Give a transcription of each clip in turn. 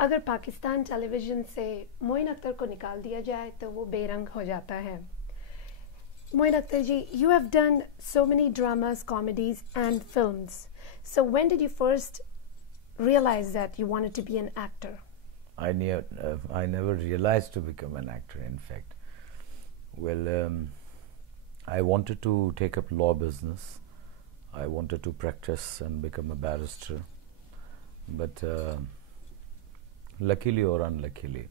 अगर पाकिस्तान टेलीविज़न से मोइन अख्तर को निकाल दिया जाए तो वो बेरंग हो जाता है. Moin Akhter ji, you have done so many dramas, comedies and films. So when did you first realize that you wanted to be an actor? I never realized to become an actor, in fact. Well, I wanted to take up law business. I wanted to practice and become a barrister. But luckily or unluckily,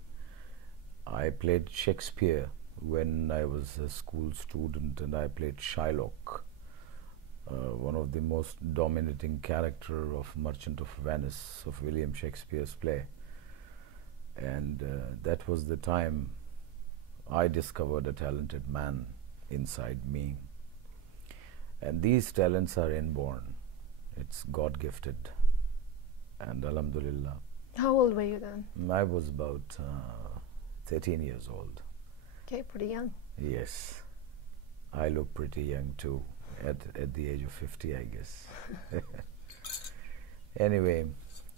I played Shakespeare when I was a school student, and I played Shylock, one of the most dominating character of Merchant of Venice of William Shakespeare's play. And that was the time I discovered a talented man inside me. And these talents are inborn. It's God-gifted. And alhamdulillah. How old were you then? I was about 13 years old. Okay, pretty young. Yes. I look pretty young too, at the age of 50, I guess. Anyway,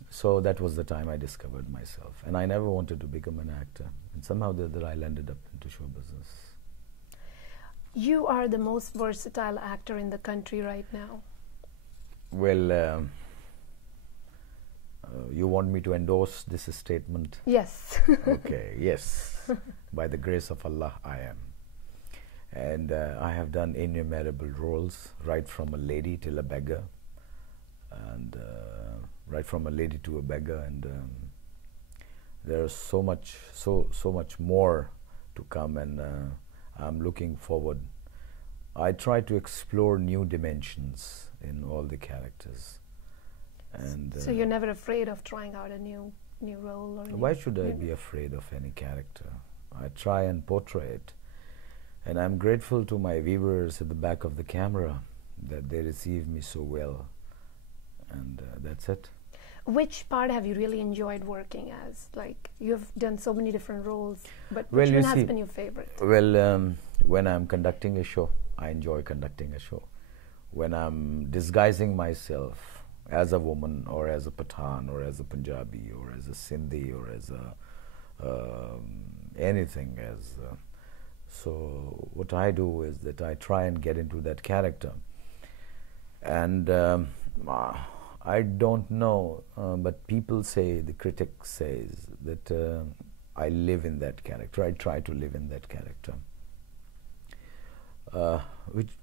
so that was the time I discovered myself. And I never wanted to become an actor. And somehow the other I landed up into show business. You are the most versatile actor in the country right now. Well, you want me to endorse this statement? Yes. Okay, yes. By the grace of Allah, I am. And I have done innumerable roles, right from a lady till a beggar, and right from a lady to a beggar, and there's so much more to come, and I'm looking forward. I try to explore new dimensions in all the characters. And so you're never afraid of trying out a new role? Or why should I be afraid of any character? I try and portray it. And I'm grateful to my viewers at the back of the camera that they receive me so well. And that's it. Which part have you really enjoyed working as? Like, you've done so many different roles, but Well, which you one has see, been your favorite? Well, when I'm conducting a show, I enjoy conducting a show. When I'm disguising myself as a woman, or as a Pathan, or as a Punjabi, or as a Sindhi, or as a anything. So what I do is that I try and get into that character. And I don't know, but people say, the critic says that I live in that character. I try to live in that character.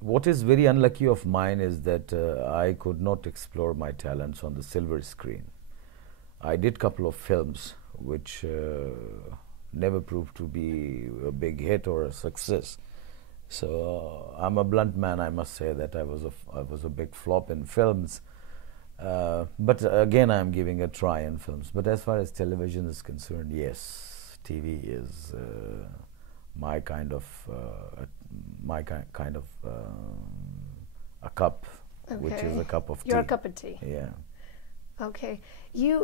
What is very unlucky of mine is that I could not explore my talents on the silver screen. I did a couple of films which never proved to be a big hit or a success. So I'm a blunt man, I must say that I was a big flop in films. But again, I'm giving a try in films. But as far as television is concerned, yes, TV is my kind of a cup, which is a cup of tea. Your cup of tea. Yeah. Okay. Your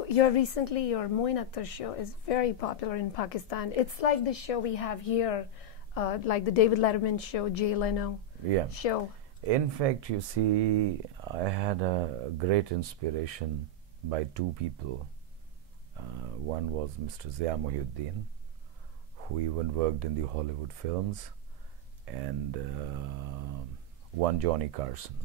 Moin Akhter show is very popular in Pakistan. It's like the show we have here, like the David Letterman show, Jay Leno show. In fact, you see, I had a great inspiration by two people. One was Mr. Zia Mohyuddin, who even worked in the Hollywood films, and one Johnny Carson.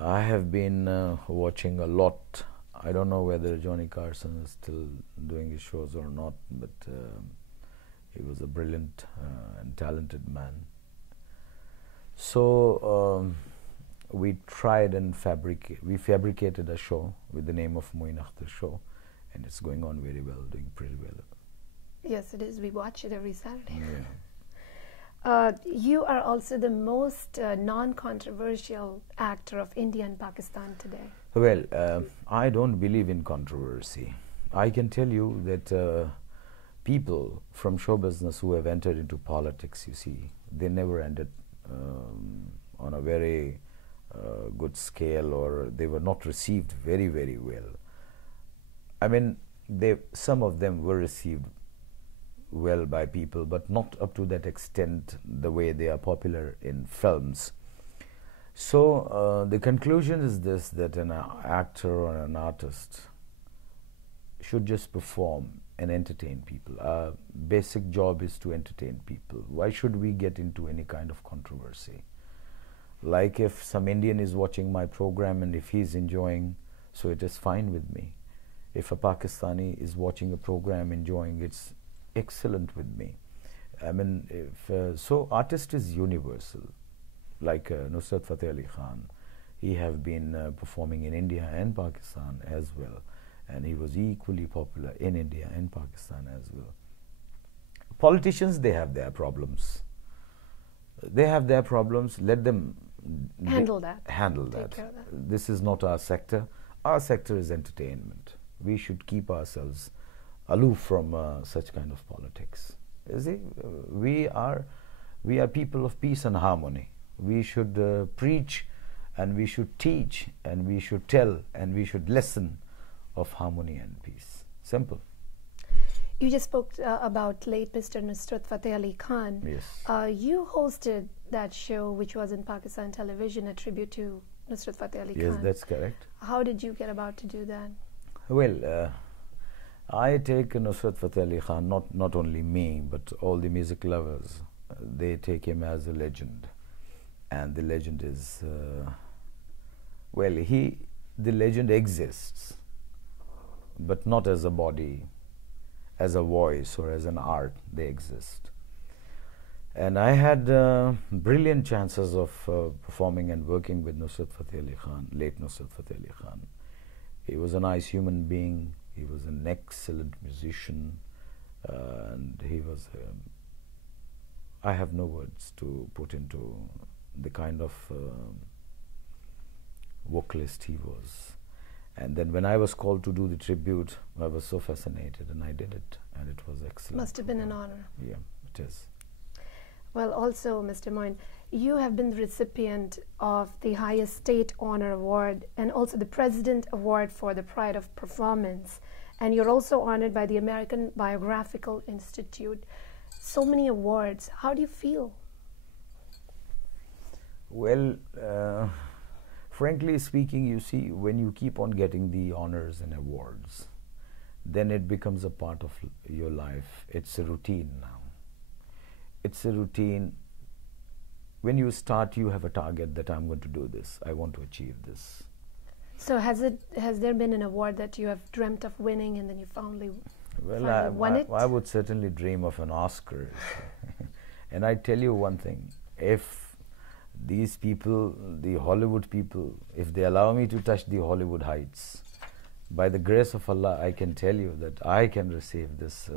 I have been watching a lot. I don't know whether Johnny Carson is still doing his shows or not, but he was a brilliant and talented man. So we tried and fabricated a show with the name of Moin Akhter Show, and it's going on very well, doing pretty well. Yes, it is. We watch it every Saturday. Yeah. You are also the most non-controversial actor of India and Pakistan today. Well, I don't believe in controversy. I can tell you that people from show business who have entered into politics, you see, they never ended on a very good scale, or they were not received very, very well. I mean, some of them were received well by people, but not up to that extent the way they are popular in films. So the conclusion is this, that an actor or an artist should just perform and entertain people. Our basic job is to entertain people. Why should we get into any kind of controversy? Like if some Indian is watching my program and if he's enjoying, so it is fine with me. If a Pakistani is watching a program enjoying, it's excellent with me. I mean, so artist is universal. Like Nusrat Fateh Ali Khan, he have been performing in India and Pakistan as well, and he was equally popular in India and Pakistan as well. Politicians, they have their problems. They have their problems. Let them handle that. Take care of that. This is not our sector. Our sector is entertainment. We should keep ourselves aloof from such kind of politics. You see, we are people of peace and harmony. We should preach, and we should teach, and we should tell, and we should listen of harmony and peace. Simple. You just spoke about late Mr. Nusrat Fateh Ali Khan. Yes. You hosted that show, which was in Pakistan television, a tribute to Nusrat Fateh Ali Khan. Yes, that's correct. How did you get about to do that? Well, I take Nusrat Fateh Ali Khan, not only me, but all the music lovers. They take him as a legend. And the legend is, the legend exists, but not as a body, as a voice or as an art. They exist. And I had brilliant chances of performing and working with Nusrat Fateh Ali Khan, late Nusrat Fateh Ali Khan. He was a nice human being. He was an excellent musician, and he was. I have no words to put into the kind of vocalist he was. And then when I was called to do the tribute, I was so fascinated, and I did it, and it was excellent. Must have been an honor. Yeah, it is. Well, also, Mr. Moin, you have been the recipient of the highest state honor award and also the President Award for the Pride of Performance. And you're also honored by the American Biographical Institute. So many awards. How do you feel? Well, frankly speaking, you see, when you keep on getting the honors and awards, then it becomes a part of your life. It's a routine now. It's a routine. When you start, you have a target that I'm going to do this. I want to achieve this. So has there been an award that you have dreamt of winning and then you finally won it? I would certainly dream of an Oscar. And I tell you one thing, if these people, the Hollywood people, if they allow me to touch the Hollywood heights, by the grace of Allah, I can tell you that I can receive this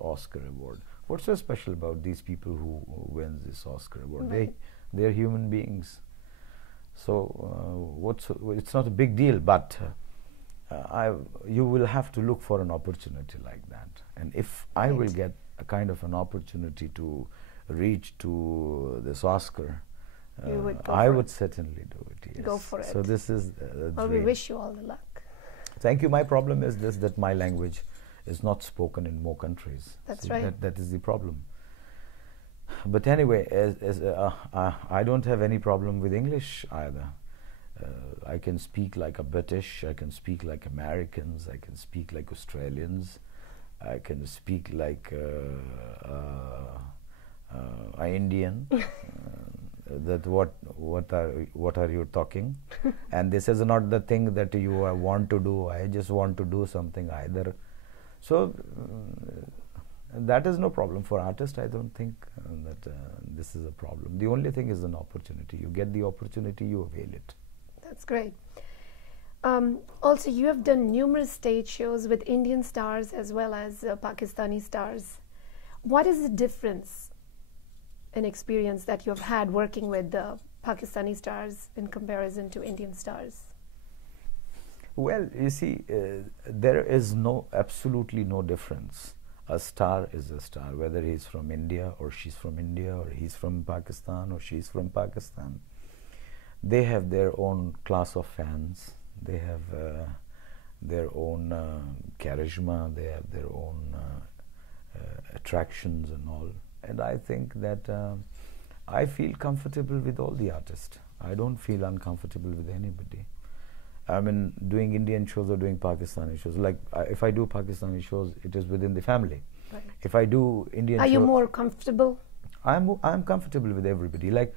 Oscar award. What's so special about these people who win this Oscar award? Right. They're human beings. So it's not a big deal, but you will have to look for an opportunity like that. And if I will get a kind of an opportunity to reach to this Oscar, I would certainly do it. Yes. Go for it. So this is well, we wish you all the luck. Thank you. My problem is this, that my language is not spoken in more countries. That's right. That is the problem. But anyway, I don't have any problem with English either. I can speak like a British, I can speak like Americans, I can speak like Australians, I can speak like an Indian. That what are you talking? And this is not the thing that you want to do. I just want to do something either. So that is no problem for artists. I don't think that this is a problem. The only thing is an opportunity. You get the opportunity, you avail it. That's great. Also, you have done numerous stage shows with Indian stars as well as Pakistani stars. What is the difference in experience that you have had working with the Pakistani stars in comparison to Indian stars? Well, you see, there is absolutely no difference. A star is a star, whether he's from India or she's from India, or he's from Pakistan or she's from Pakistan. They have their own class of fans. They have their own charisma. They have their own attractions and all. And I think that I feel comfortable with all the artists. I don't feel uncomfortable with anybody. I mean, doing Indian shows or doing Pakistani shows. Like, if I do Pakistani shows, it is within the family. Right. If I do Indian shows... Are you more comfortable? I'm comfortable with everybody. Like,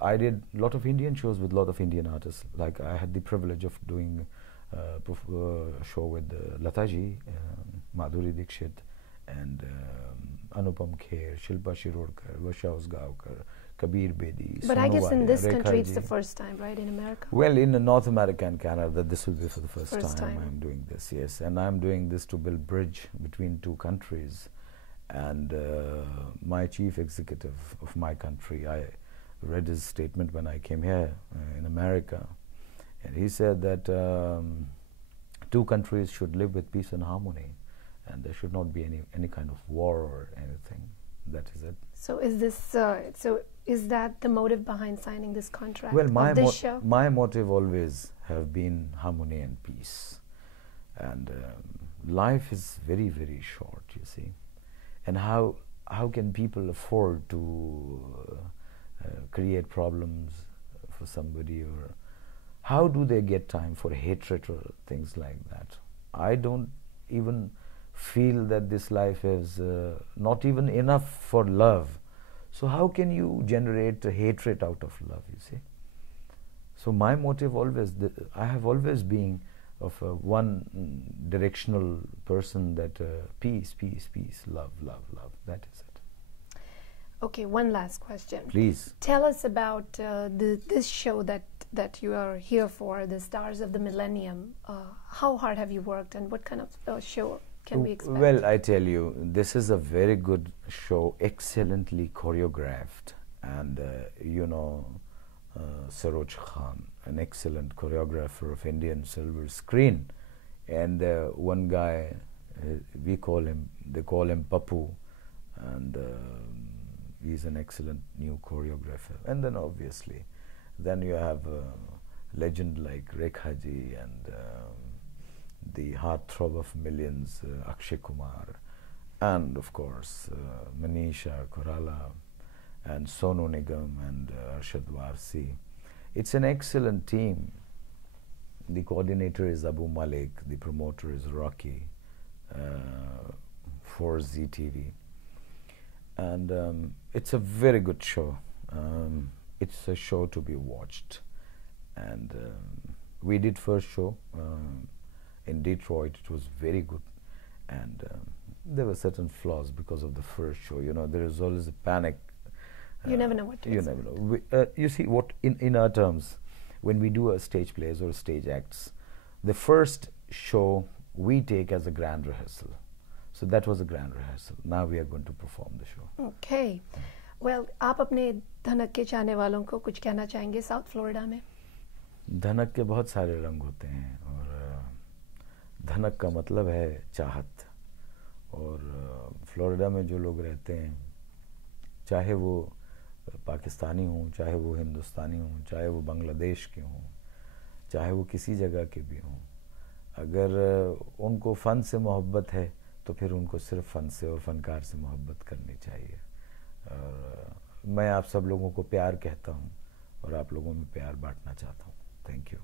I did a lot of Indian shows with a lot of Indian artists. Like, I had the privilege of doing a show with Lataji, Madhuri Dixit, and Anupam Kher, Shilpa Shirorkar, Vasha Usgaonkar, Kabir Bedi. But I guess in this country it's Rekha the ji. first time, right? In America? Well, in North America and Canada, this will be for the first First time time. I'm doing this, yes. And I'm doing this to build bridge between two countries. And my chief executive of my country, I read his statement when I came here in America. And he said that two countries should live with peace and harmony. And there should not be any kind of war or anything. That is it. So is this is that the motive behind signing this contract? Well, of this show? my motive always have been harmony and peace. And life is very, very short, you see. And how can people afford to create problems for somebody, or how do they get time for hatred or things like that? I don't even feel that this life is not even enough for love. So how can you generate hatred out of love, you see? So my motive always, I have always been of a one directional person, that peace, peace, peace, love, love, love. That is it. Okay, one last question. Please. Tell us about this show that you are here for, the Stars of the Millennium. How hard have you worked, and what kind of show can we expect? Well, I tell you, this is a very good show, excellently choreographed, and you know, Saroj Khan, an excellent choreographer of Indian silver screen, and one guy, they call him Papu, and he's an excellent new choreographer. And then obviously, then you have a legend like Rekha ji, and the heartthrob of millions, Akshay Kumar, and of course Manisha Koirala, and Sonu Nigam, and Arshad Warsi. It's an excellent team. The coordinator is Abu Malik, the promoter is Rocky for ZTV. And it's a very good show. It's a show to be watched. And we did first show in Detroit. It was very good. And there were certain flaws because of the first show. You know, there is always a panic. You never know what to expect. You never know. You see, what in our terms, when we do a stage plays or stage acts, the first show we take as a grand rehearsal. So that was a grand rehearsal. Now we are going to perform the show. Okay. Well, आप अपने धनक के चाहने वालों को कुछ कहना चाहेंगे साउथ फ्लोरिडा में? धनक के बहुत सारे रंग होते हैं, और धनक का मतलब है चाहत. और फ्लोरिडा में जो लोग रहते हैं, चाहे वो पाकिस्तानी हों, चाहे वो हिंदुस्तानी हों, चाहे वो बांग्लादेश के हों, चाहे वो किसी जगह के भी हों, अगर उनको फ़न से मोहब्बत है तो फिर उनको सिर्फ फ़न से और फ़नकार से मोहब्बत करनी चाहिए. और मैं आप सब लोगों को प्यार कहता हूँ और आप लोगों में प्यार बांटना चाहता हूँ. Thank you.